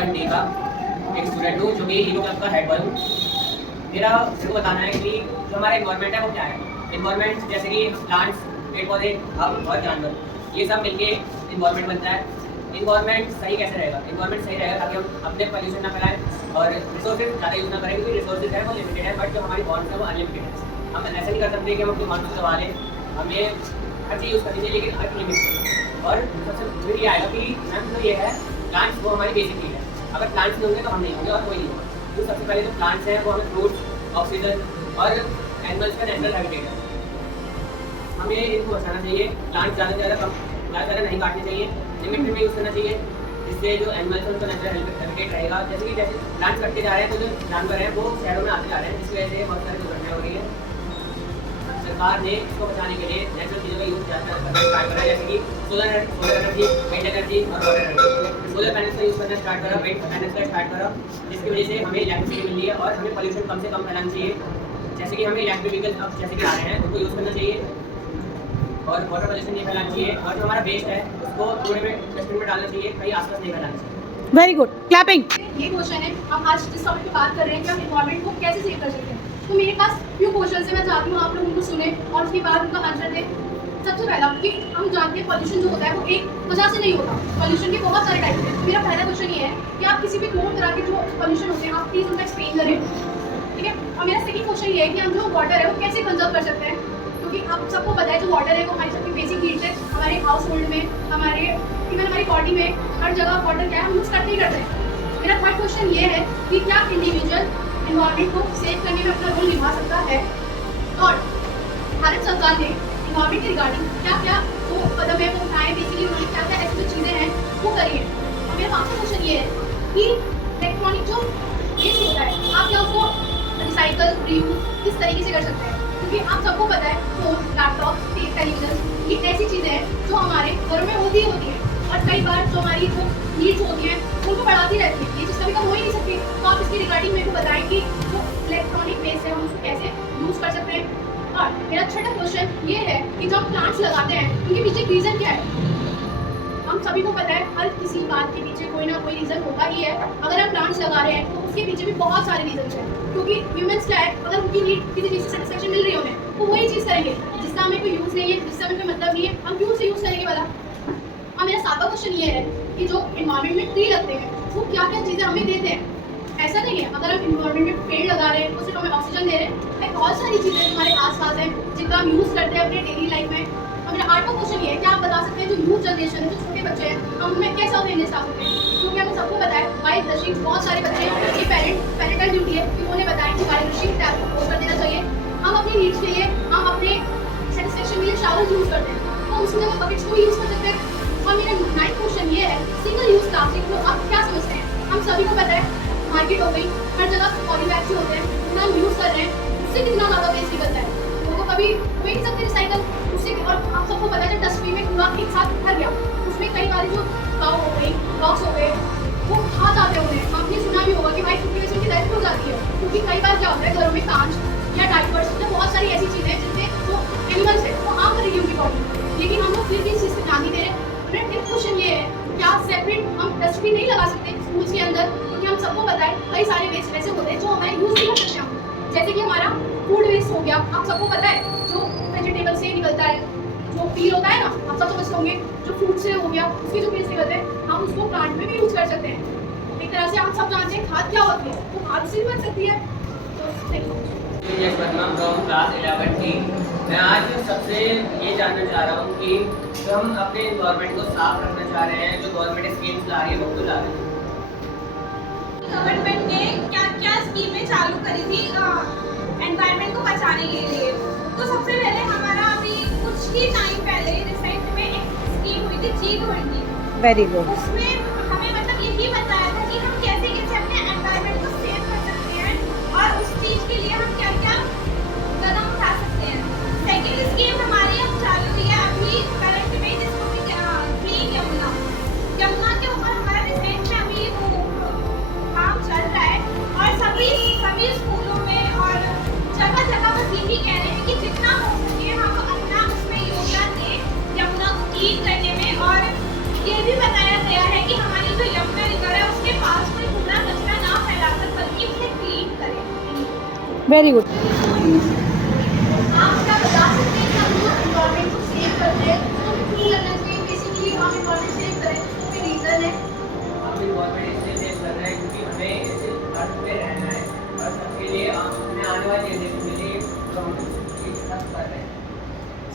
11D का एक student हूँ जो कि इको क्लब का हेड बॉय हूँ। मेरा सिर्फ बताना है कि जो हमारा इन्वायरमेंट है वो क्या है। इन्वायरमेंट जैसे कि प्लांट्स, पेड़ पौधे, हब और जानवर, ये सब मिलके इन्वायरमेंट बनता है। इन्वायरमेंट सही कैसे रहेगा? इन्वायरमेंट सही रहेगा ताकि हम अपने पोल्यूशन ना फैलाएं और रिसोर्सेज ज़्यादा यूज़ ना करें, क्योंकि रिसोर्सेज है वो लिमिटेड है, बट जो हमारी बॉन्ड्स है वो अनलिमिटेड है। हम ऐसा नहीं कर सकते कि हम अपनी बॉन्ड्स को दबा लें। हमें हर चीज़ यूज़ करनी चाहिए, लेकिन हर लिमिट में। और सबसे फिर ये आएगा कि मैम तो ये है प्लांट्स, वो हमारी बेसिक नीड है। अगर प्लांट्स नहीं होंगे तो हम नहीं होंगे और कोई नहीं होगा। तो सबसे पहले जो प्लांट्स हैं वो हमें फ्रूट्स, ऑक्सीजन और एनिमल्स का नेचुरल हैबिटेट है, हमें इनको बचाना चाहिए। प्लांट्स ज़्यादा से ज़्यादा नहीं काटने चाहिए, लिमिट में यूज़ करना चाहिए, जिससे जो एनिमल्स हैं उनका नेचुरल हैबिटेट रहेगा। जैसे प्लांट्स कटते जा रहे हैं तो जो जानवर हैं वो शहरों में आते जा रहे हैं, जिसकी वजह से बहुत सारी दुर्घटनाएं हो रही है। सरकार ने इसको बचाने के लिए नेचुरल चीज़ों का यूज़ ज़्यादा करना स्टार्ट करा है, जैसे कि सोलर एनर्जी, विंड एनर्जी और वाटर एनर्जी। सोलर पैनल्स का यूज़ करना स्टार्ट करा, विंड पैनल्स का स्टार्ट करा, जिसकी वजह से हमें इलेक्ट्रिसिटी मिल रही है और हमें पोल्यूशन कम से कम फैलाना चाहिए। जैसे कि हमें इलेक्ट्रिक व्हीकल्स अब जैसे कि आ रहे हैं उनको यूज़ करना चाहिए और वाटर पोल्यूशन नहीं फैलाना चाहिए। और जो हमारा वेस्ट है उसको कूड़े में, डस्टबिन में डालना चाहिए, कहीं आसपास नहीं फैलाना चाहिए। Very good, clapping. ये क्वेश्चन है, हम आज जिस टॉपिक पे बात कर रहे हैं कि हम एनवायरनमेंट को कैसे सेव कर सकते हैं, तो मेरे पास फ्यू क्वेश्चन है, मैं चाहती हूँ आप लोग उनको सुने और उसके बाद उनका आंसर दें। सबसे पहला कि हम जानते हैं पॉल्यूशन जो होता है वो एक वजह से नहीं होता, पॉल्यूशन के बहुत सारे टाइप हैं। मेरा पहला क्वेश्चन ये है कि आप किसी भी दो तरह के जो पॉल्यूशन होते हैं आप प्लीज़ उनका एक्सप्लेन करें, ठीक है। और मेरा सेकंड क्वेश्चन ये है कि हम जो वाटर है वो कैसे कंजर्व कर सकते हैं, क्योंकि आप सबको पता है जो वाटर है वो हमारी सबकी बेसिक नीड्स है। हमारे हाउस होल्ड में, हमारे इवन हमारी बॉडी में, हर जगह वाटर क्या है हम यूज़ करते ही करते हैं। मेरा थर्ड क्वेश्चन ये है कि क्या इंडिविजुअल एनवायरनमेंट को सेव करने में अपना रोल निभा सकता है, और भारत सरकार ने एनवायरनमेंट के रिगार्डिंग क्या क्या जो कदम है वो उठाए, बेसिकली उन्होंने क्या क्या ऐसी जो चीज़ें हैं वो करी है। और मेरा पांचवा क्वेश्चन ये है कि इलेक्ट्रॉनिक जो वेस्ट होता है आप क्या उसको रिसाइकल, रीयूज किस तरीके से कर सकते हैं, क्योंकि आप सबको पता है फोन, लैपटॉप, टेलीविजन ये ऐसी चीज़ें हैं जो हमारे घरों में होती है और कई बार जो हमारी जो नीड्स होती हैं उनको बढ़ाती रहती है। ये चीज़ कभी कम हो ही नहीं सकती। तो आप इसके रिगार्डिंग मेरे को बताएं कि जो इलेक्ट्रॉनिक वेस्ट है हम उसको कैसे यूज़ कर सकते हैं। और मेरा छठा क्वेश्चन ये है कि जो हम प्लांट्स लगाते हैं उनके पीछे रीज़न क्या है। हम सभी को पता है हर किसी बात के पीछे कोई ना कोई रीज़न होता ही है। अगर हम प्लांट्स लगा रहे हैं तो उसके पीछे भी बहुत सारे रीजन हैं, क्योंकि ह्यूमंस क्या है, अगर उनकी नीड किसी चीज़ से सेटिस्फेक्शन मिल रही है उन्हें तो वही चीज़ करेंगे, जिसका हमें कोई यूज़ नहीं है, जिसका हमें कोई मतलब नहीं है, हम क्यों से यूज़ करेंगे वाला। और मेरा सातवां क्वेश्चन ये है कि जो इन्वायरमेंट में ट्री लगते हैं वो क्या क्या चीज़ें हमें देते हैं। ऐसा नहीं है अगर हम इन्वायरमेंट में पेड़ लगा रहे हैं तो सिर्फ हमें ऑक्सीजन दे रहे हैं, बहुत सारी चीज़ें हमारे आसपास हैं जिनका हम यूज़ करते हैं अपने डेली लाइफ में। और मेरा आठवां क्वेश्चन ये है कि आप बता सकते हैं जो यूथ जनरेशन है, जो छोटे बच्चे हैं, हम उनमें कैसा अवेयरनेस ला सकते हैं, क्योंकि हमें सबको पता है वाइल्ड ब्रशिंग बहुत सारे बच्चे, ये पेरेंटल ड्यूटी है कि उन्हें बताएं कि वाइल्ड ब्रशिंग टैब को कर देना चाहिए। हम अपनी नीड्स के लिए, हम अपने सेटिस्फेक्शन के लिए शावर यूज़ करते हैं तो उसमें वो बकेट्स को यूज़ कर सकते हैं। और मेरा नाइन्थ क्वेश्चन ये है सिंगल यूज़ प्लास्टिक को आप क्या समझते हैं। हम सभी को पता है मार्केट हो गई, हर जगह पॉलीबैग्स होते हैं, उतना हम यूज़ कर रहे हैं, उससे कितना ज़्यादा वेस्ट निकलता है, वो तो कभी हो ही नहीं सकते रिसाइकल उससे। और आप सबको पता है जब डस्टबिन में कूड़ा एक साथ भर गया उसमें कई बार जो काऊ हो गई, डॉग्स हो गए, वो खा जाते हैं उन्हें। आपने सुना भी होगा कि भाई फूड वेस्ट की डेथ हो जाती है, क्योंकि कई बार क्या होता है घरों में कांच या डाइपर्स या बहुत सारी ऐसी चीज़ें जिनसे जो एनिमल्स है वो हार्म करेगी उनकी बॉडी, लेकिन हम लोग फिर भी इस चीज़ पर ध्यान नहीं दे रहे। मेरा टेंथ क्वेश्चन ये है क्या सेपरेट हम डस्टबिन नहीं लगा सकते स्कूल्स के अंदर, क्योंकि हम सबको पता है कई सारे वेस्ट वैसे होते हैं जो हमारे यूज़ नहीं कर सकते हम, जैसे कि हमारा फूड वेस्ट हो गया। आप सबको पता है जो वेजिटेबल से निकलता है, जो पील होता है ना, आप सब समझते होंगे, जो फ्रूट से हो गया उसके जो वेस्ट निकलते हैं हम उसको प्लांट में भी यूज़ कर सकते हैं। एक तरह से हम सब जानते हैं खाद क्या होती है, वो खाद से भी बन सकती है। तो thank you. Yes Verma from class 11 मैं आज सबसे ये जानना चाह रहा हूँ कि जो हम अपने गवर्नमेंट को साफ रखना चाह रहे हैं, जो गवर्नमेंट स्कीम्स ला रही है वो क्यों ला रही है। गवर्नमेंट ने क्या क्या स्कीमें चालू करी थी एनवायरनमेंट को बचाने के लिए। तो सबसे पहले हमारा अभी कुछ ही टाइम पहले रिसेंट में एक स्कीम हुई थी G20। Very good. उसमें हमें मतलब यही बताया था कि हम कैसे कैसे अपने एनवायरनमेंट को सेव कर सकते हैं और उस चीज़ के लिए हम क्या क्या कदम उठा सकते हैं। सेकेंड स्कीम हमारी अब चालू हुई है अभी करंट में, जिसको क्लीन यमुना के ऊपर हमारा रिसेंट में अभी वो काम चल रहा है। और सभी स्कूलों में और जगह जगह बस यही कह रहे हैं कि जितना हो सके हम अपना उसमें योगदान दें यमुना को क्लीन करने में। और ये भी बताया गया है कि वेरी गुड। आप क्या बता सकते हैं कि हम जो एनवायरनमेंट को सेव करते हैं तो हमें क्यों करना चाहिए? बेसिकली हम एनवायरनमेंट सेव करें कोई रीज़न है? हम गवर्नमेंट इसलिए सेव कर रहे हैं क्योंकि हमें इस अर्थ पे रहना है और सबके लिए हम अपने आने वाली जनरेशन के लिए तो हम ये सब कर रहे हैं।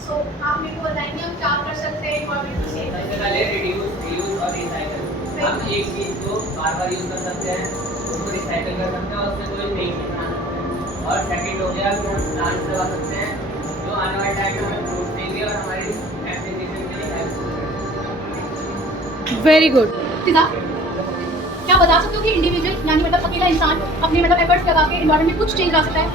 सो आप मेरे को बताएंगे हम क्या कर सकते हैं एनवायरनमेंट को सेव सबसे करने पहले रिड्यूस, रीयूज और रिसाइकल। हम एक चीज़ को बार बार यूज़ कर सकते हैं, उसको रिसाइकल कर सकते हैं और उससे कोई नई चीज़ बना सकते हैं। और सेकंड हो गया कि हम प्लांट्स लगा सकते हैं जो आने वाले टाइम में हमें फ्रूट देंगे और हमारी नेक्स्ट जनरेशन के लिए हेल्प करेंगे। Very good. फिजा क्या बता सकते हो कि इंडिविजुअल यानी मतलब अकेला इंसान अपने मतलब एफर्ट्स लगा के एनवायरनमेंट में कुछ चेंज ला सकता है?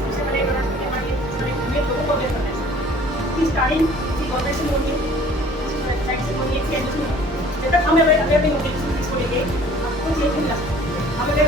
सबसे पहले करना चाहिए हमारे हमें लोगों को अवेयर करना चाहिए कि स्टार्टिंग गवर्नमेंट से होनी है, साइड से होनी है, जब तक हम अवेयर नहीं होंगे किसी चीज़ को लेके आपको चेंज नहीं ला सकते। हम अगर